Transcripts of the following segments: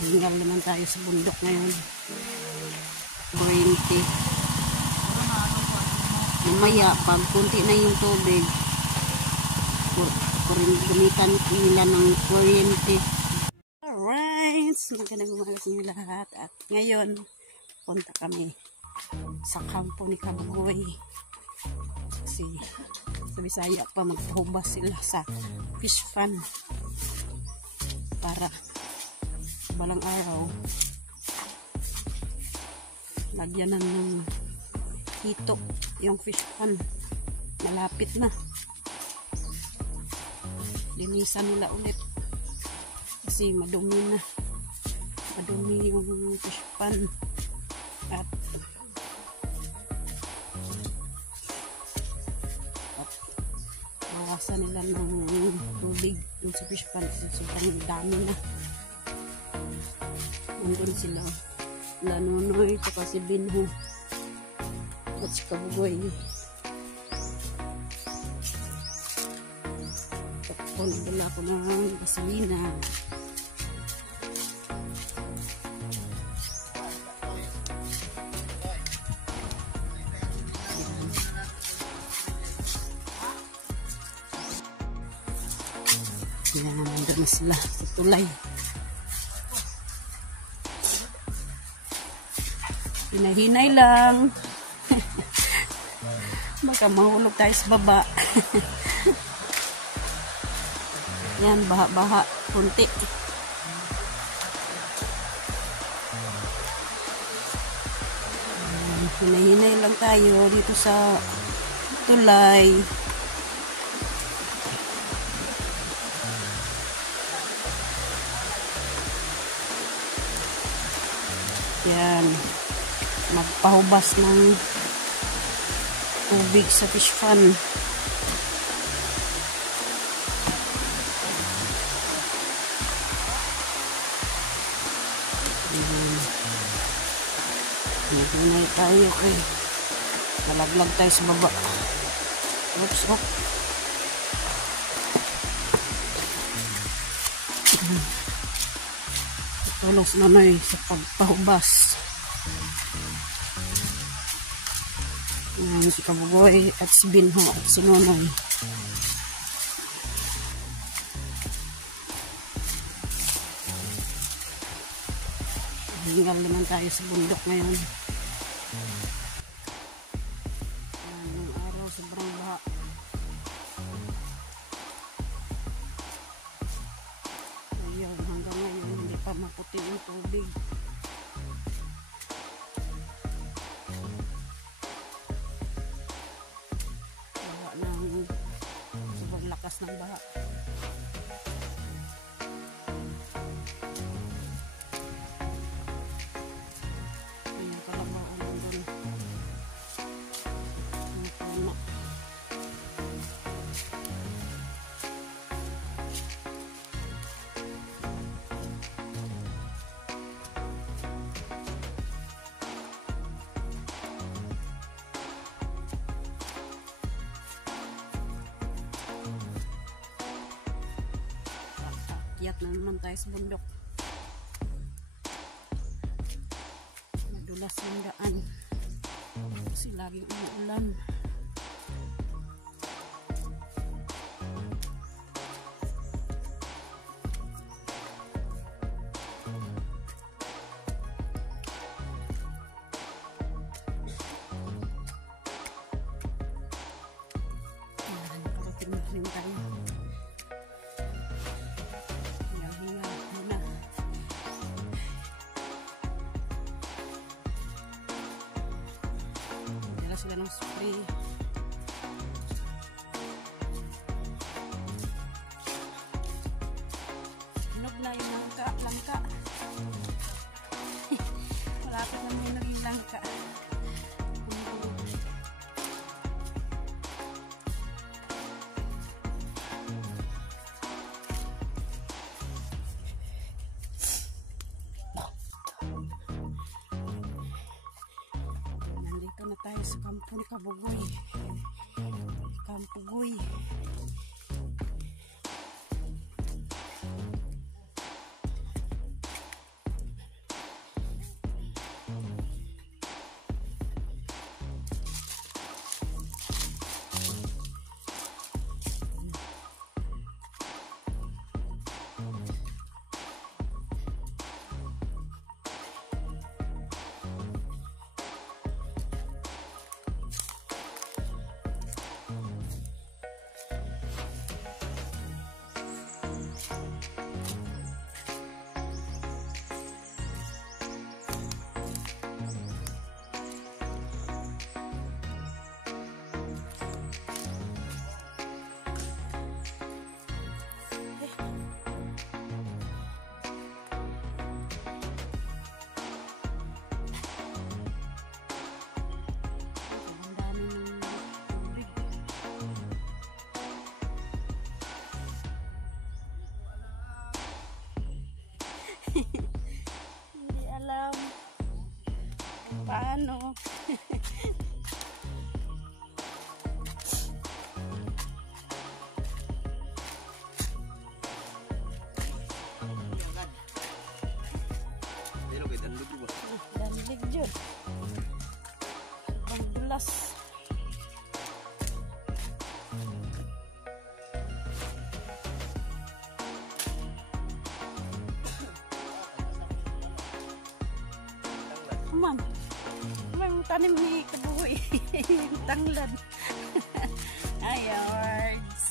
Hingal naman tayo sa bundok ngayon. 20. Mamaya, pag kunti na yung tubig, gamitan nila ng kuryente. Alright, magandang umaga sa inyo lahat. At ngayon, punta kami sa kampo ni Kabugoy. Kasi sa Bisaya pa, magpahubas sila sa fish pan para balang araw lagyanan ng hito yung fish pan. Malapit na, linisan nila ulit kasi madumi yung fish pan at bawasan nila ng tubig dun sa fish pan kasi sobrang dami na. Nandun sila Lanunoy tsaka si Binho at si Kabugoy. Tapos nagdala ko ng gasolina. Yan, nandun na sila sa tulay. Hinahinay lang. Baka mahulog tayo sa baba. Yan, baha-baha. Kunti. Hinahinay lang tayo dito sa tulay. Yan. Magpahubas ng tubig sa fish pan. Hinay tayo kay malaglag tayo sa baba. Oops, oh. Tulong si Nanay sa pagpahubas. Yan si Kabugoy at si Binho at si Nonoy. Hingal naman tayo sa bundok ngayon. Yung araw sobrang baha. Ayan, hanggang ngayon hindi pa maputi yung tubig. Sobrang lakas ng baha. Ayan, kalamaan doon. Ang Akyat na naman tayo sa bundok. Madulas yung daan kasi laging umuulan. Nakarating na rin tayo. Sila ng spray. Hinog na yung langka. Wala ka naman yung naging langka. Nandito na tayo sa kampo ni Kabugoy. Kampugoy. Ayan o. Danlig dyan. Ang dulas. Man, ang tanim ni Kabugoy. Tanglad. Ayords.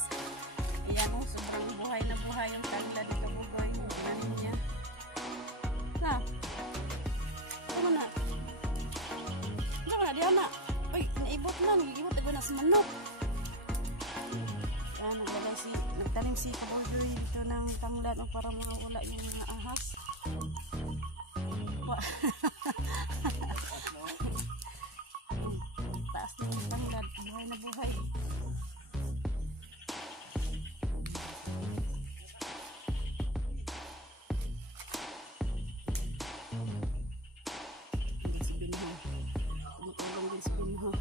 Ayan o, sobrang buhay na buhay yung tanglad ni Kabugoy. Tanim niya. Na. Ano na? Ano na? Diyan na. Uy, naibot na. Naibot na na sa manok. Ayan, nagtanim si Kabugoy dito ng tanglad o para mawala yung mga ahas. Taas na yung tanglad, buhay na buhay. Hindi si Binho. Tumutulong din si Binho.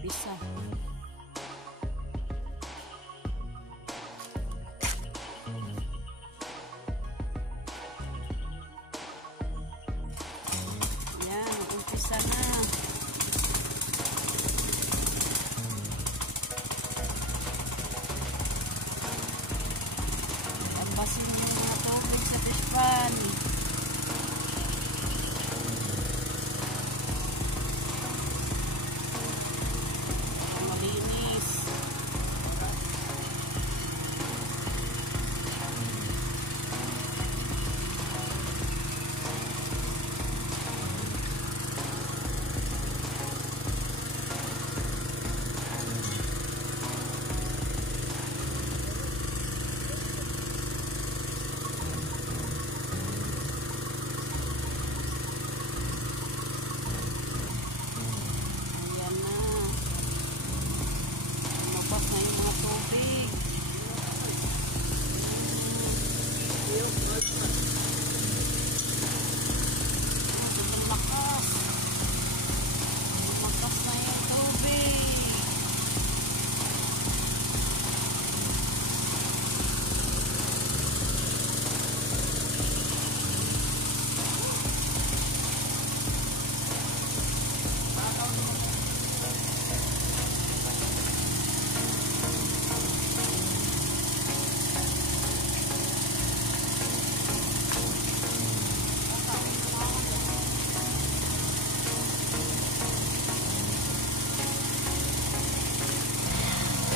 Bisa. Yan, umpisa na. Tampasin yung mga tubig sa fish pan.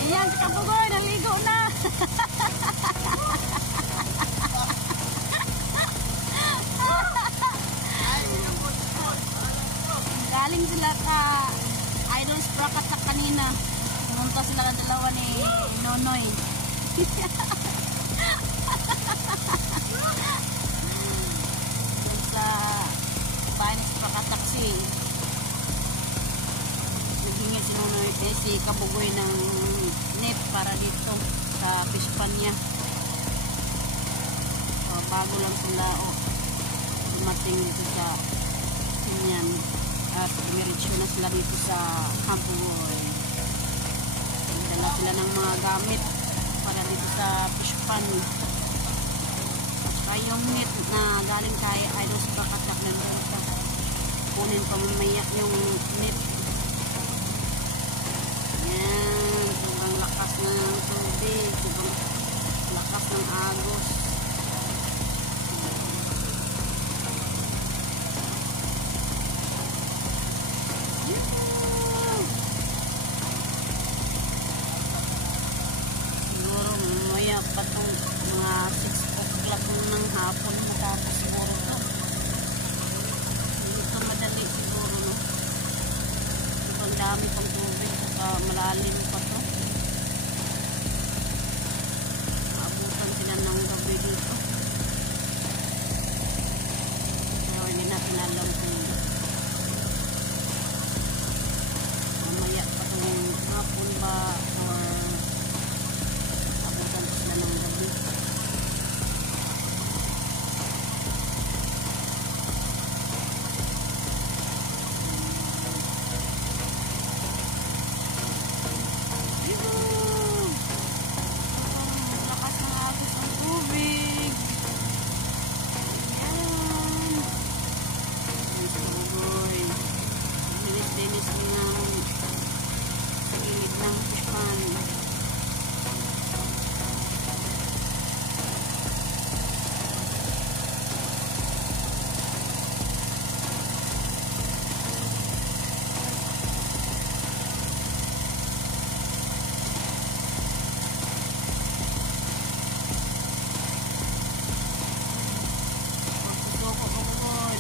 Ayan, si Kabugoy, naligo na. Galing sila ka Idol Sprakat na kanina. Pumunta sila ng dalawa ni Nonoy. Doon sa bahay ni Sprakat taxi. Naghingi si Nonoy si Kabugoy ng net para dito sa fish pan niya. Bago lang sila dumating dito sa Sinyan at dumiretso na sila dito sa Kabugoy. Dala sila ng mga gamit para dito sa fish pan at saka yung net na galing kay Idol Sprakat nandun sa kunin pa mamaya yung net. Yan, sobrang lakas ng tubig, sobrang lakas ng agos. Siguro mamaya pa itong mga 6 o'clock ng hapon matapos siguro ito. Hindi ito madali siguro, no? Ang dami pang tubig, saka malalim pa ito. Maabutan sila ng gabi dito. Pero hindi natin alam kung mamaya pa itong hapon ba or abutan sila ng gabi. Lakas ng agos ng tubig. Ayan. Ayan, linis-linis ng sa gilid ng pispan.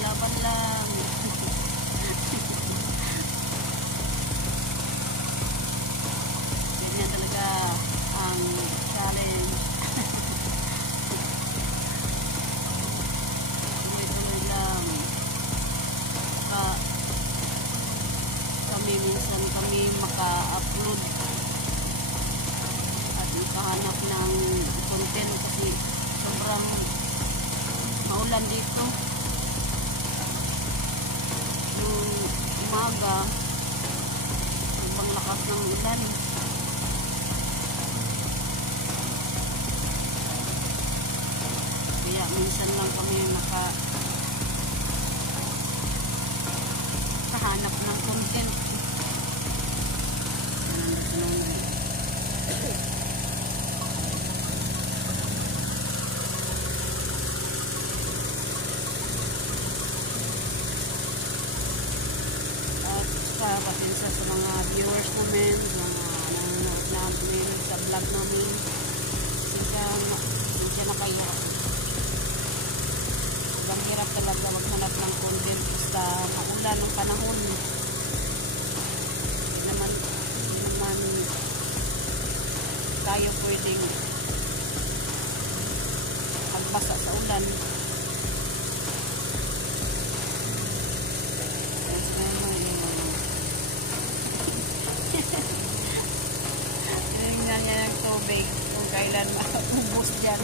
Laban lang. Ganyan talaga ang challenge. Tuloy-tuloy lang. Minsan kami maka-upload at makahanap ng content kasi sobrang maulan dito. Nung umaga, sobrang lakas ng ulan. Kaya minsan lang kami makahanap ng content. Pasensya sa mga viewers namin, mga nanonood namin sa vlog namin. Pasensya na kayo. Sobrang hirap talaga maghanap ng content basta maulan ng panahon. Hindi naman tayo pwedeng magbasa sa ulan. Tingnan niya ng tubig kung kailan maubos dyan.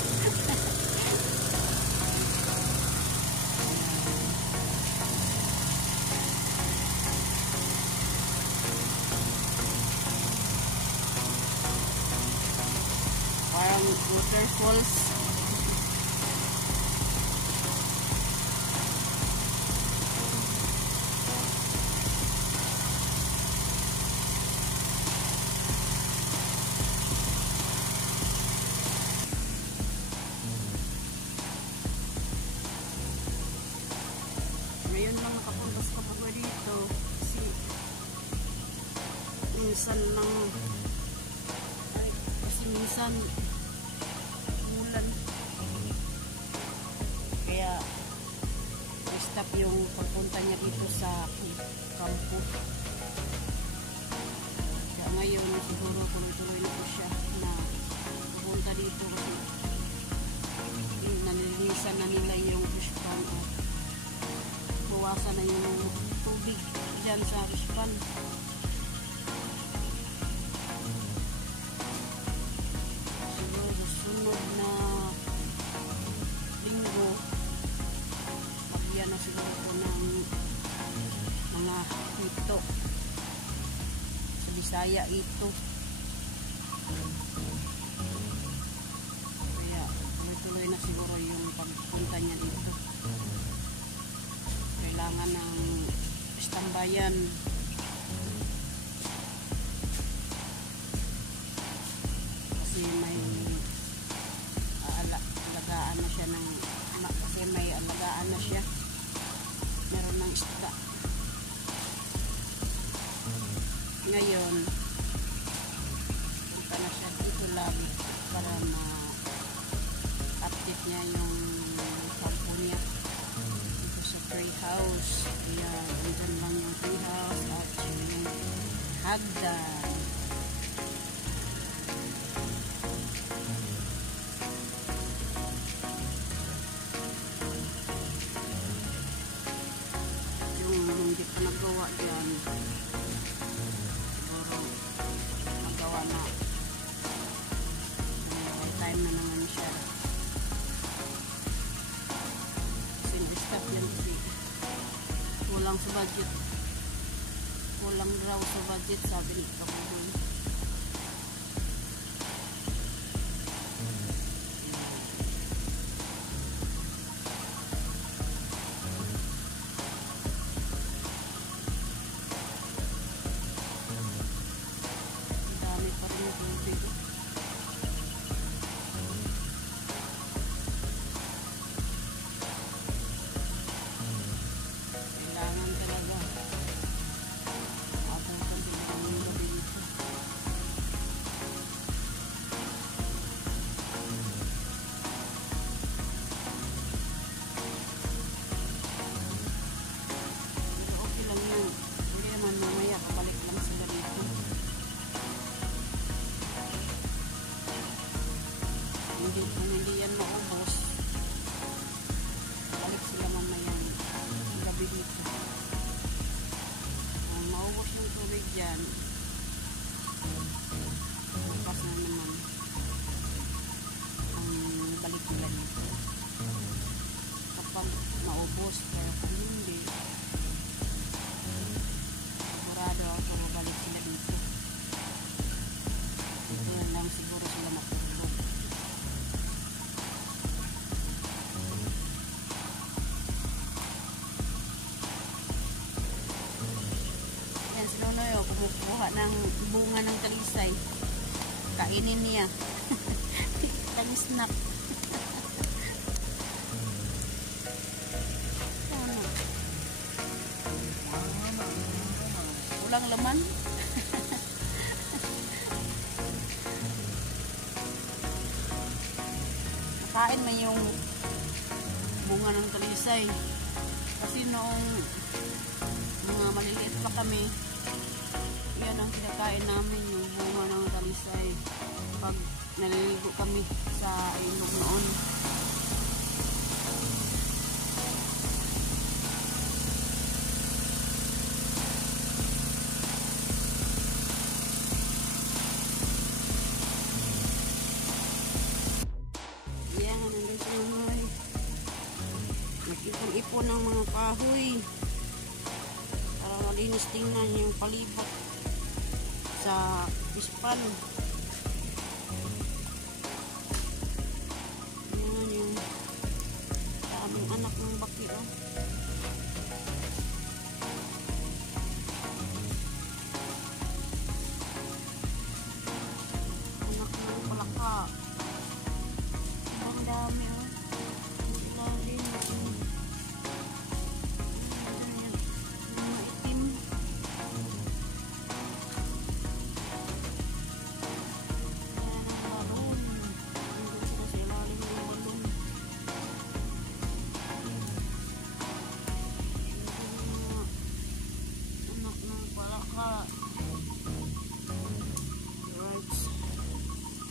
Parang waterfalls. Ngayon lang nakapunta sa Kapugwa dito kasi minsan umulan, kaya stop yung pagpunta niya dito sa kampo. Kaya ngayon siguro tuloy-tuloy na po siya na pupunta dito kasi nalilisan na nila yung fishpan. Bawasan na yung tubig dyan sa fishpan. Siguro sunod na linggo magyan na siguro po ng mga ito sa Bisaya ito. Kaya tuloy-tuloy na siguro yung pagpunta niya dito. Kailangan ng tambayan. Kasi may alagaan na siya ng kasi may alagaan na siya. Meron ng isda. Ngayon, punta na siya dito lang para ma-update niya yung kampo niya dito sa tree house. Kaya dyan lang yung tree house at yung hagdan. Hindi pa nagawa dyan, siguro magawa na. May time na naman siya kasi na-stop yan kasi kulang sa budget, kulang raw sa budget, sabi ni Kamuhoy. Kailangan talaga abang sa bilang dito. Pero okay lang yun. Hindi naman mamaya kabalik lang sila dito. Hindi yan maubos, balik sila mamaya gabi dito. Maubos yung tubig dyan, bukas na naman ang balik nila dito kapag maubos. Pero kung hindi, sigurado ako mabalik sila dito. Yan lang siguro sila matulog. Si Nonoy kumukuha ng bunga ng talisay, kainin niya. Talisnak. Ano? Ulang laman. Nakain mo yung bunga ng talisay kasi noong mga maliliit pa kami, yan ang kinakain namin, yung bunga ng talisay pag naliligo kami sa ilog noon. Yan, nandito naman nag-ipon-ipon ng mga kahoy para malinis tingnan yung palibot sa pispan. Yan yung daming anak ng bakyo. Anak ng palaka. Ang dami oh.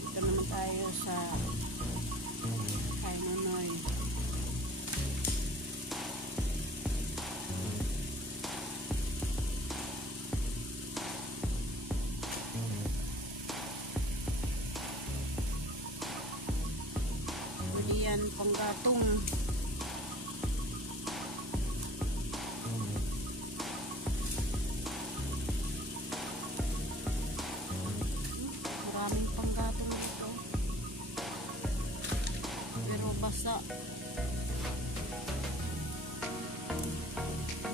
Dito naman tayo sa kay Nonoy. Yan panggatong. Maraming panggatong dito. Pero basa.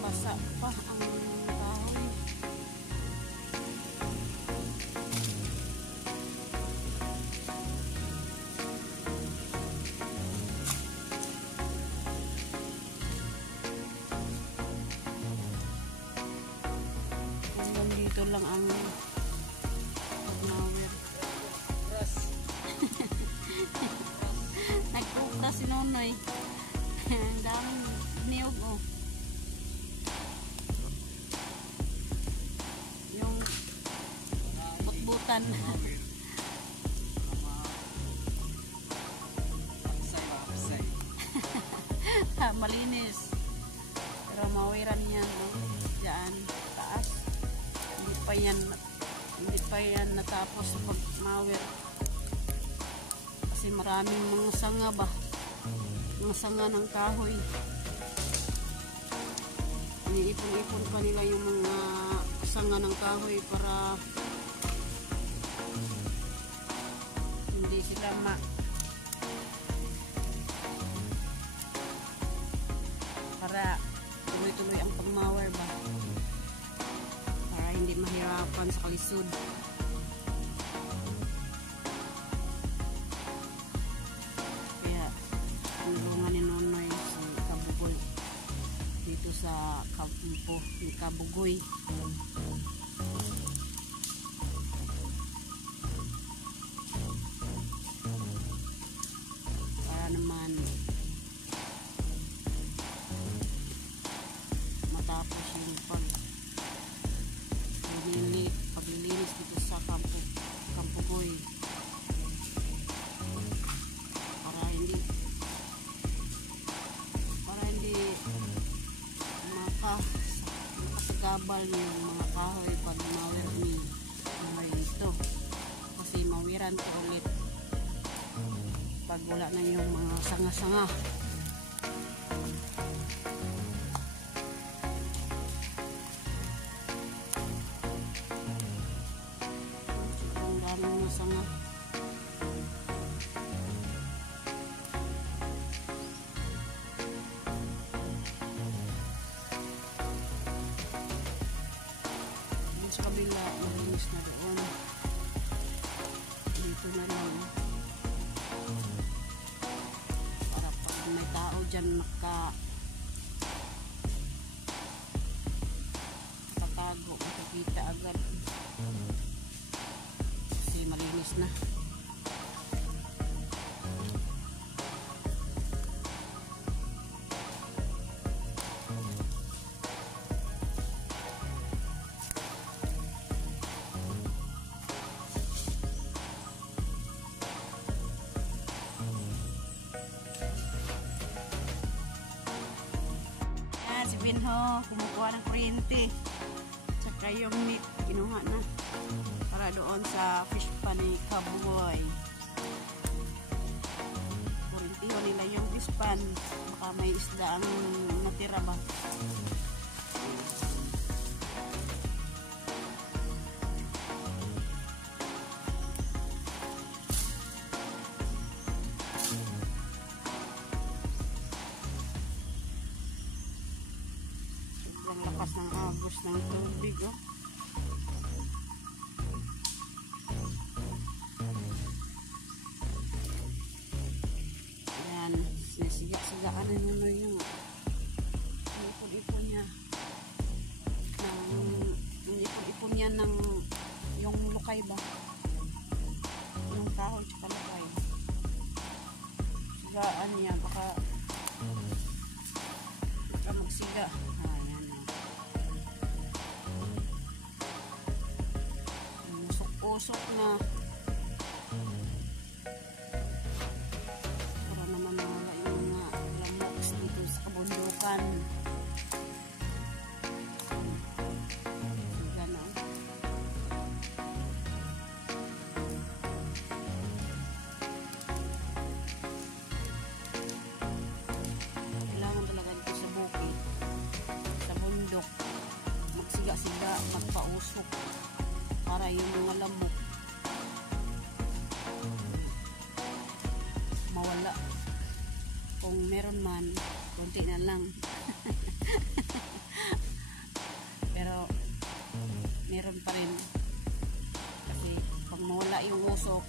Basa pa ang lang ang pagmawer. Nagkupra si Nonoy. Ang daming niyog oh. Yung butbutan. Malinis. Pero mawiran yan no? Diyan taas. Hindi pa yan natapos pag-mawir. Kasi maraming mga sanga ba? Mga sanga ng kahoy. Iniipon-ipon pa nila yung mga sanga ng kahoy para hindi sila para tuloy-tuloy ang pagmawer ba? Para hindi mahirapan sa kalisod. Tulungan ni Nonoy si Kabugoy dito sa kampo ni Kabugoy. Para naman matapos yung paglilinis dito sa Kampugoy. Makasagabal yung mga kahoy pag mawir ni Nonoy dito. Kasi mawiran ko ulit pag wala na yung mga sanga-sanga. Ang daming mga sanga. Sa kabila, malinis na doon. Dito na lang. Para pag may tao dyan makatago, makikita agad. Kasi malinis na. Si Binho, kumukuha ng kuryente. Tsaka yung meat, kinuha na. Para doon sa fish pan ni Kabugoy. Kuryentiho nila yung fish pan. Baka may isda ang natira ba. Ang lakas ng agos ng tubig oh. Ayan, sinisiga-sigaan na nyo yung ipon-ipon niya ipon-ipon niya ng yung lukay ba, yung kahoy tsaka lukay, sigaan niya baka magsiga. Usok na para naman wala yung mga lamoks dito sa kabundukan. Gano'n. Kailangan talaga dito sa bukid, sa bundok, magsiga-siga, magpausok para yung mga lamok mawala. Kung meron man, konti na lang. Pero meron pa rin. Kasi pag mawala yung usok,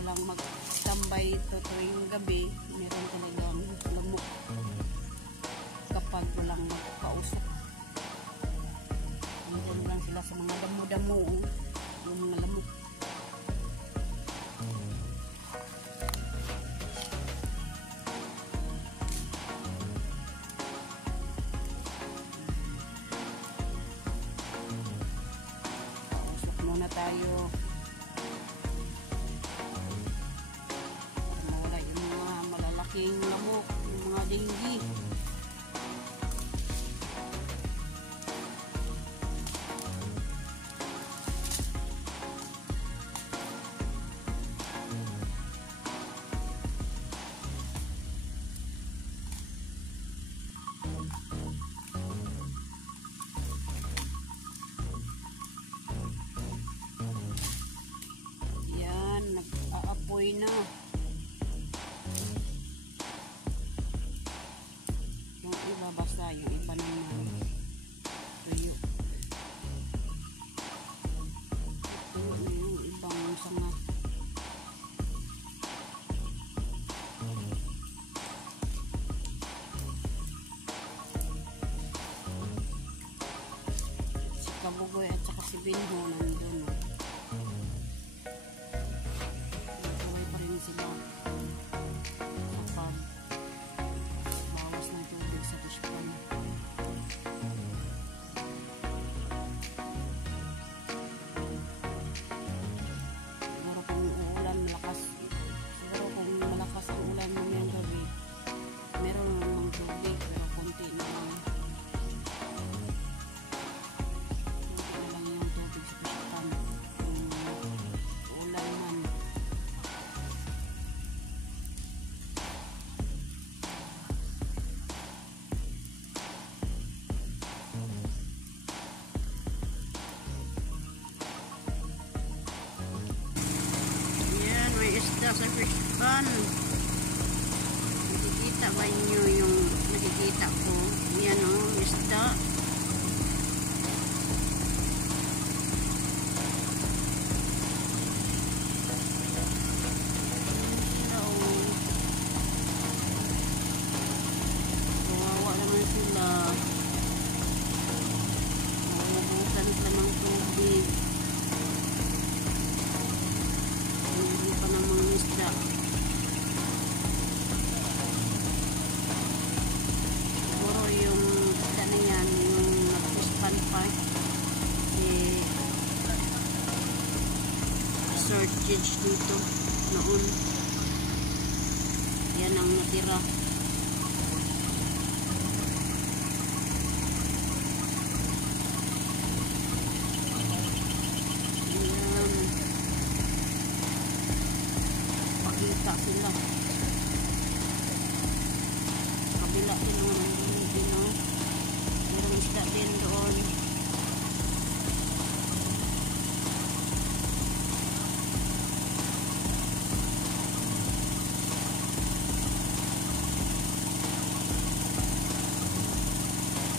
walang mag-tambay tuwing gabi, meron talagang lamok kapag walang magpausok. Meron lang sila sa mga damo-damo. Yung mga lamok. Pausok muna tayo. Para mawala yung mga malalaking lamok, yung mga dinggi. Aapoy na. Yung iba basta, yung iba naman tuyo. Tuyo na yung ibang sanga. Si Kabugoy at saka si Binho nandun. Sila kapag bawas ng tubig sa dishpan. Siguro kung uulan malakas, siguro kung malakas ang ulan mamayang gabi, meron namang tubig pero konti na lang. Konti na lang yung tubig sa dishpan. Ulan man. Isda sa fish pan. Nakikita ba nyo yung nakikita ko? Yan o, isda. Kawawa naman sila. Maubusan sila ng tubig. Namang isda. Siguro yung isda na yan, yung nag-pispan pa, shortage dito noon. Yan ang natira. Kita sila kabila din naman din, no? Merong isda din doon.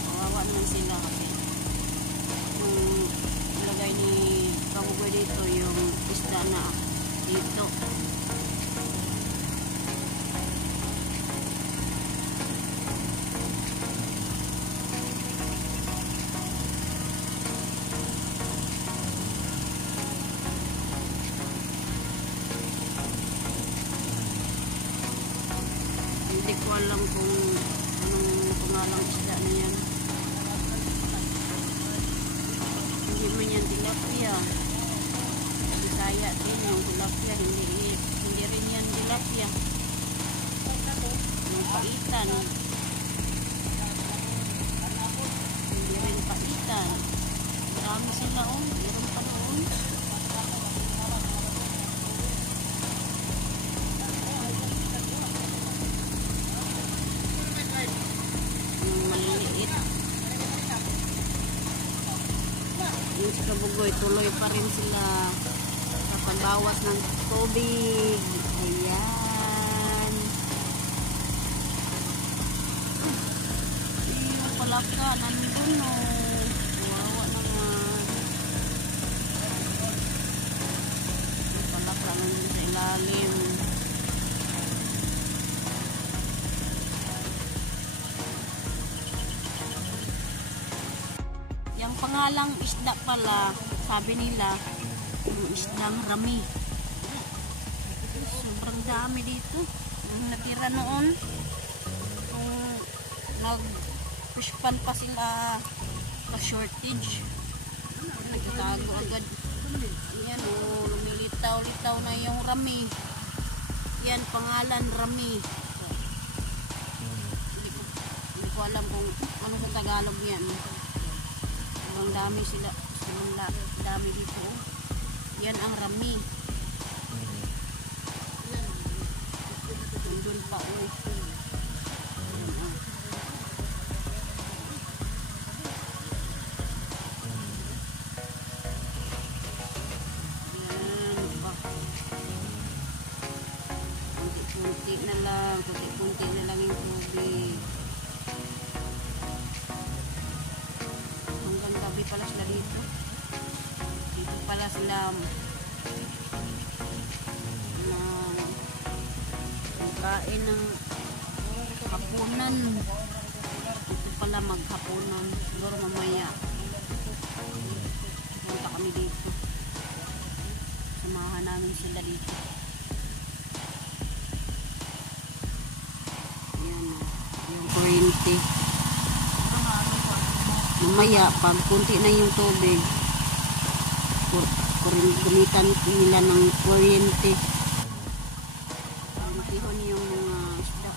Kawawa naman sila kasi yung ilagay ni Kabugoy dito yung isda na dito. Hindi ko alam kung anong pangalang isda na yan. Hindi man yan tilapia. Bisaya din yung tilapia. Hindi rin yan tilapia. Yung paitan. Hindi rin paitan. Marami sila o. Meron pa noon. Yung sa Kabugoy, tuloy pa rin sila sa pagbawas ng tubig. Ayan. Yung palaka, nandun o. Wawa naman. Yung palaka, nandun sa ilalim. Yang pangalang isda pala, sabi nila, yung isdang rami. Sobrang dami dito. Yung natira noon, kung nag-fish pan pa sila ka-shortage, nagtatago agad. Yan o, lumilitaw-litaw na yung rami. Yan, pangalan rami. Hindi ko alam kung ano sa Tagalog yan. Ang dami sila, dami dito. Yan ang rami. Nandun pa ulit. Kunti na lang yung tubig. Hanggang gabi pala sila dito. Dito pala sila kain ng hapunan. Dito pala maghapunan. Siguro mamaya punta kami dito. Samahan namin sila dito. Yung kuryente. Mamaya pag kunti na yung tubig, gamitan nila ng kuryente. Kuryentehon yung mga isda.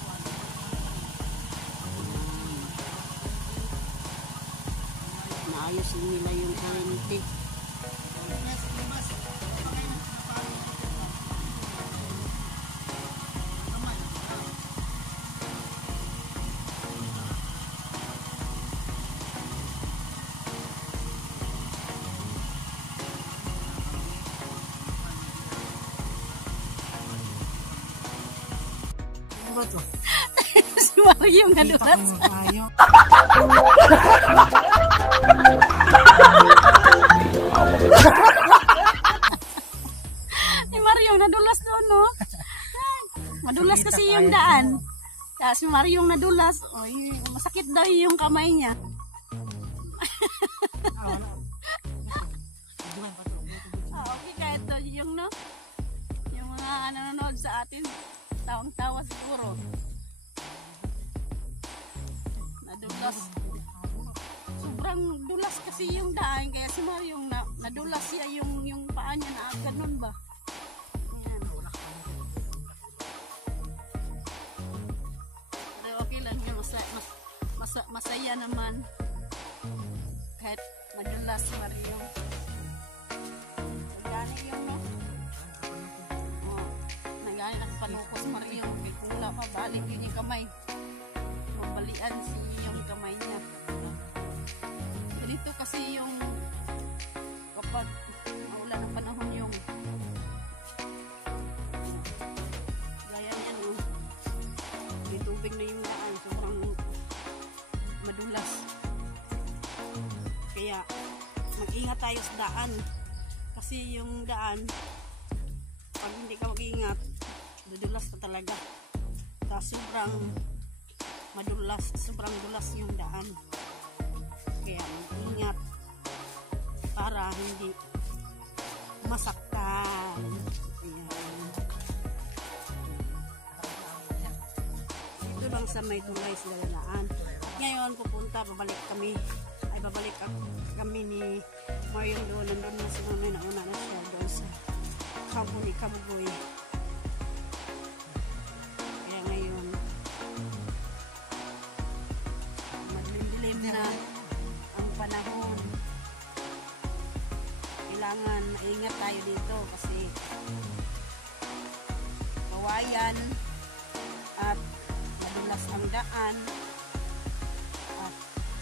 Naayos nila yung kuryente. Ba to? Si Mario nga dulas. Si Mario nadulas doon, no? Madulas kasi yung daan. Kaya si Mario nadulas. Oy, masakit daw yung kamay niya. Okay, kahit daw yung, no? Yung mga nanonood sa atin, tawang-tawa siguro. Nadulas. Sobrang dulas kasi yung daan. Kaya si Mario nadulas siya yung paa niya na ganun ba. Ayan. Pero okay lang yan. Masaya naman. Kahit madulas si Mario. Nagani yung no? Nagani ang panukos Mario. Kula pa, balik yun yung kamay. Mabalian yung kamay niya. Ganito kasi yung kapag maulan ng panahon yung gaya yan, no? May tubig na yung daan. Sobrang madulas. Kaya mag-ingat tayo sa daan. Kasi yung daan, pag hindi ka mag-ingat, dudulas ka talaga. Sobrang madulas, sobrang dulas yung daan. Kaya mag-ingat para hindi masaktan. Ayan. Ito lang sa may tulay sa lalaan. At ngayon babalik kami ni Mario doon. Nandun na si Mami, nauna na siya doon sa kampo ni Kamboy. Na ang panahon, kailangan maingat tayo dito kasi kawayan at madulas ang daan at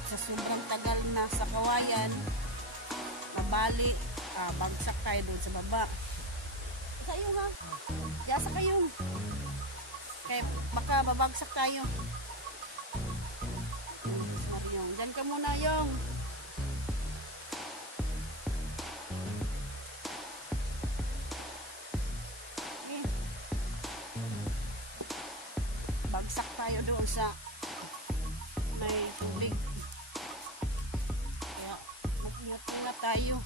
sa sobrang tagal na sa kawayan mabali, bagsak tayo doon sa baba. Kayo ha, gasa kayo kaya baka babagsak tayo. Diyan ka muna, Yung. Okay. Bagsak tayo doon sa may tubig. Kaya muna tayo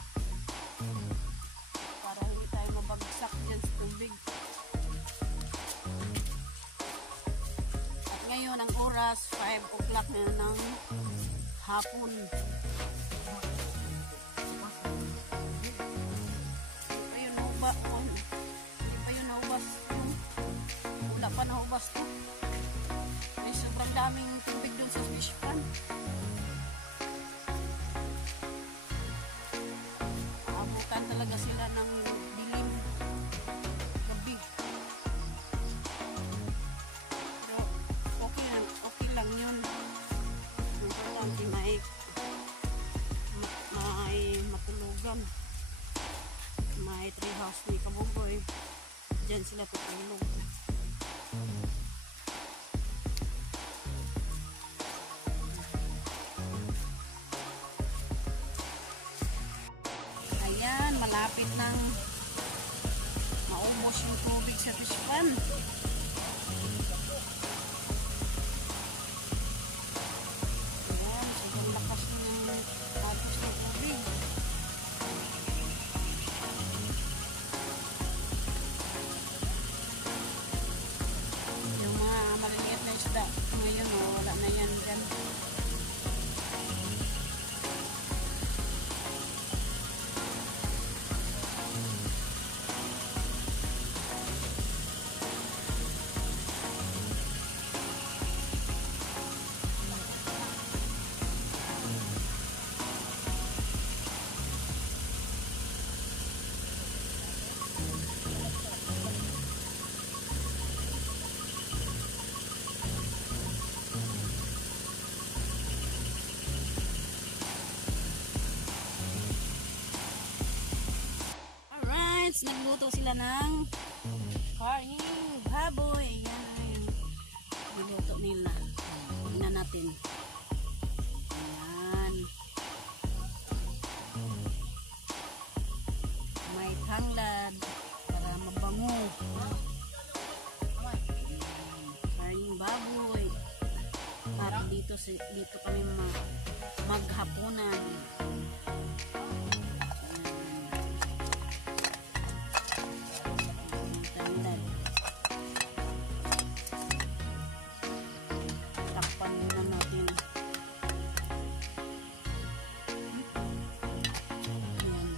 para hindi tayo mabagsak dyan sa tubig. At ngayon ang oras 5 o'clock na ng hapon. Wala pa naubas to. May sobrang daming tubig dun sa fish pond. Aabutan talaga sila ng dilim gabi. Pero okay lang yun. Importante may matulugan. May tree house ni Kabugoy. Diyan sila tutulog. Ayan, malapit nang maubos yung tubig sa fish pond. Ayan, sobrang lakas ng agos ng tubig. Maliliit na isda ngayon, wala na yan dyan. Nagluto sila ng karning baboy. Ayan, niluto nila. Tingnan natin. Ayan, may tanglad para mabango. Karning baboy. At dito kami maghapunan. Takpan muna natin. Ayan.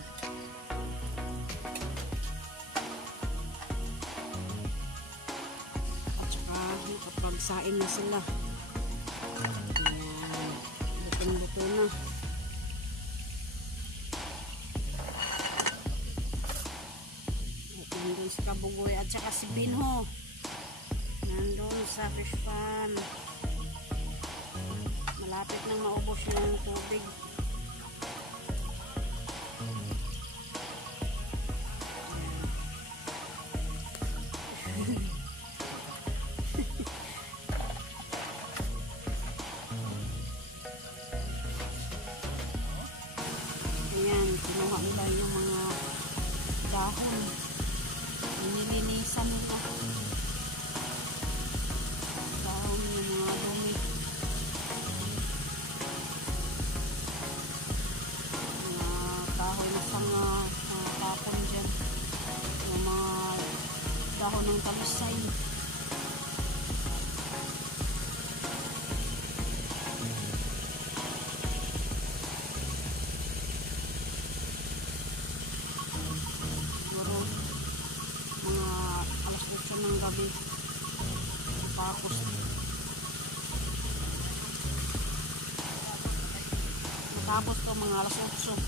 At saka kapag sain na sila. Ayan. Lutong-luto na. Nandun si Kabugoy at saka si Binho. Nandun sa fish pond. Malapit nang maubos yung tubig. Ayan, kinuha nila yung mga dahon. Nilinisan nila. Dahon yung mga dumi. Mga kahoy na sanga tapon dyan. Yung mga dahon ng talisay. Ng gabi tapos to mga alas 8.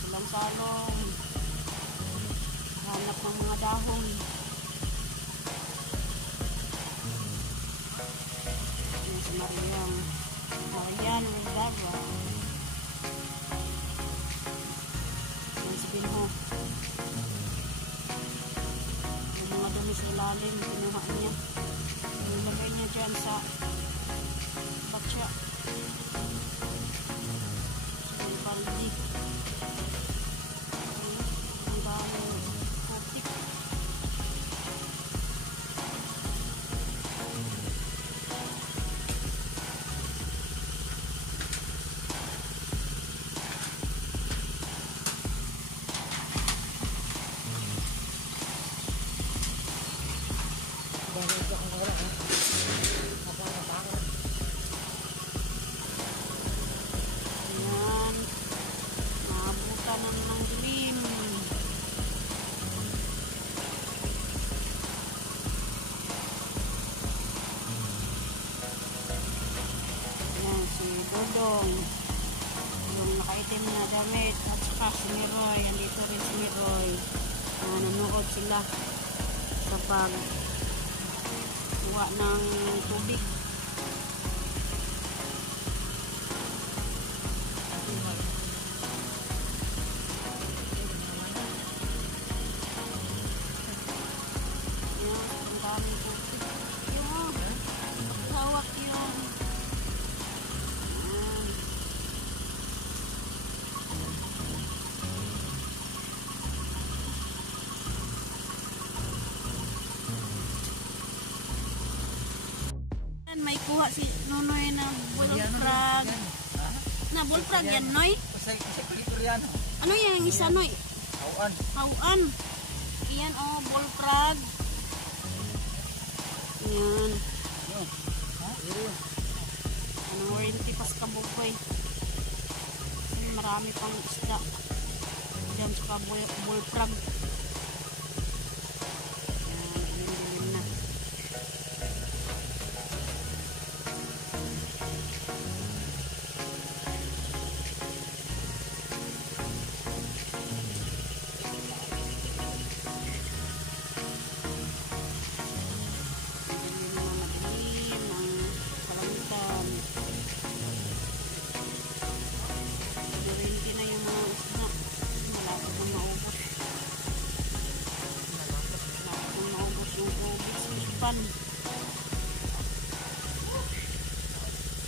Silang salong hanap ng mga dahon. Si Marian Lagava. Si Binho. Yung mga dumi sa ilalim, kinuha niya. Nilagay niya dyan sa batya. So, paldi. Ang dami putik. Ayan. Naabutan ng dilim. Ayan, si Dodong. Yung nakaitim na damit. At saka si Miroy. Andito rin si Miroy. Nanonood sila sa pagkuha ng tubig. Ayan, ang daming tubig. Yun, hawak yun. Ayan. May kuha si Nonoy na bullfrog. Na bullfrog yan, Noy? Usay Koreano. Ano yung isa, Noy? Hawan. Hawan. Iyan, oh, bullfrog. Yan. Ano, warranty pas kabukoy. Marami pang isda. Diyan sa bullfrog. Yan, dilim na.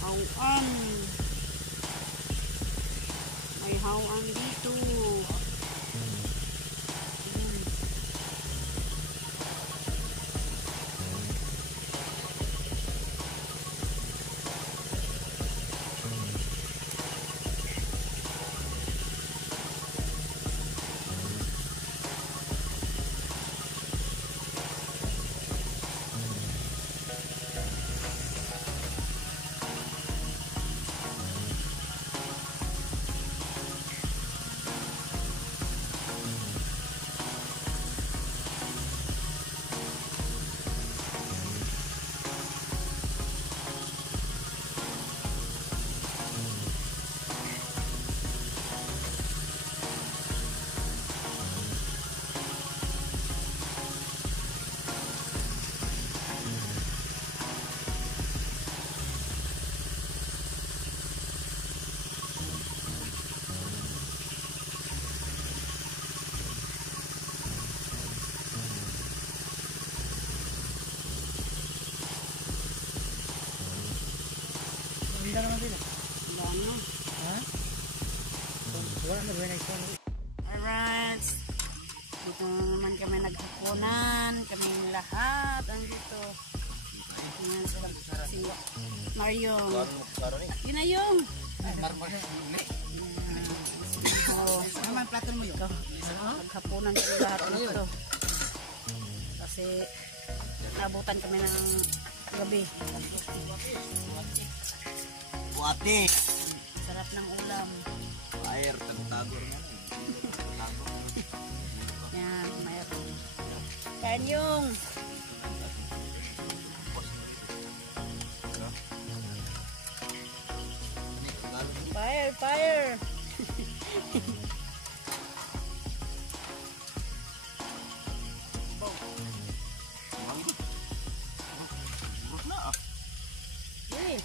Hawan. May hawan dito. Hindi naman sila. Ano? Ha? Wala na ba na ito? Alright. Dito naman kami naghapunan. Kaming lahat. Andito. Ayan, si Mario. Yun na yung. Ano man platon mo yun? Naghapunan kami lahat dito. Kasi nabutan kami ng gabi. Buati! Sarap ng ulam. Air, tagtagor mo. Yan, mayroon. Kain yung. Fire, fire! Eh.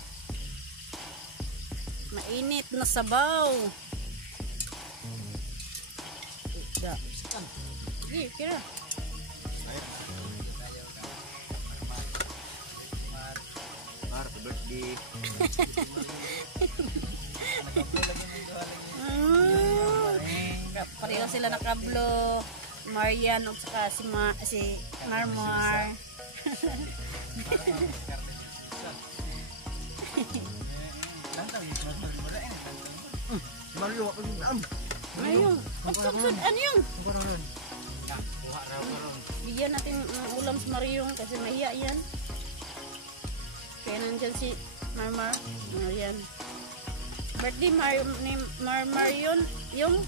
Mainit na sabaw. Sige, kira. Birthday. birthday. Pareho sila nakablo. Marian at saka si Marmar. Mario ako yung dam. Ayun. Ano yun? Kuha raw karon. Bigyan natin ng ulam si Mariong kasi mahiya yan. Kaya nandyan si Marmar. Ayan. Birthday ni Marmar yun. Yung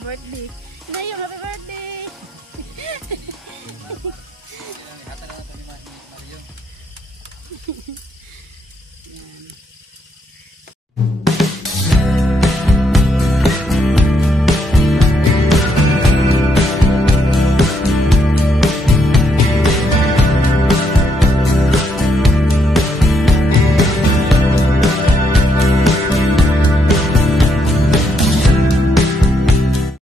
birthday. Ngayon, happy birthday! Hatag ako ni Mario.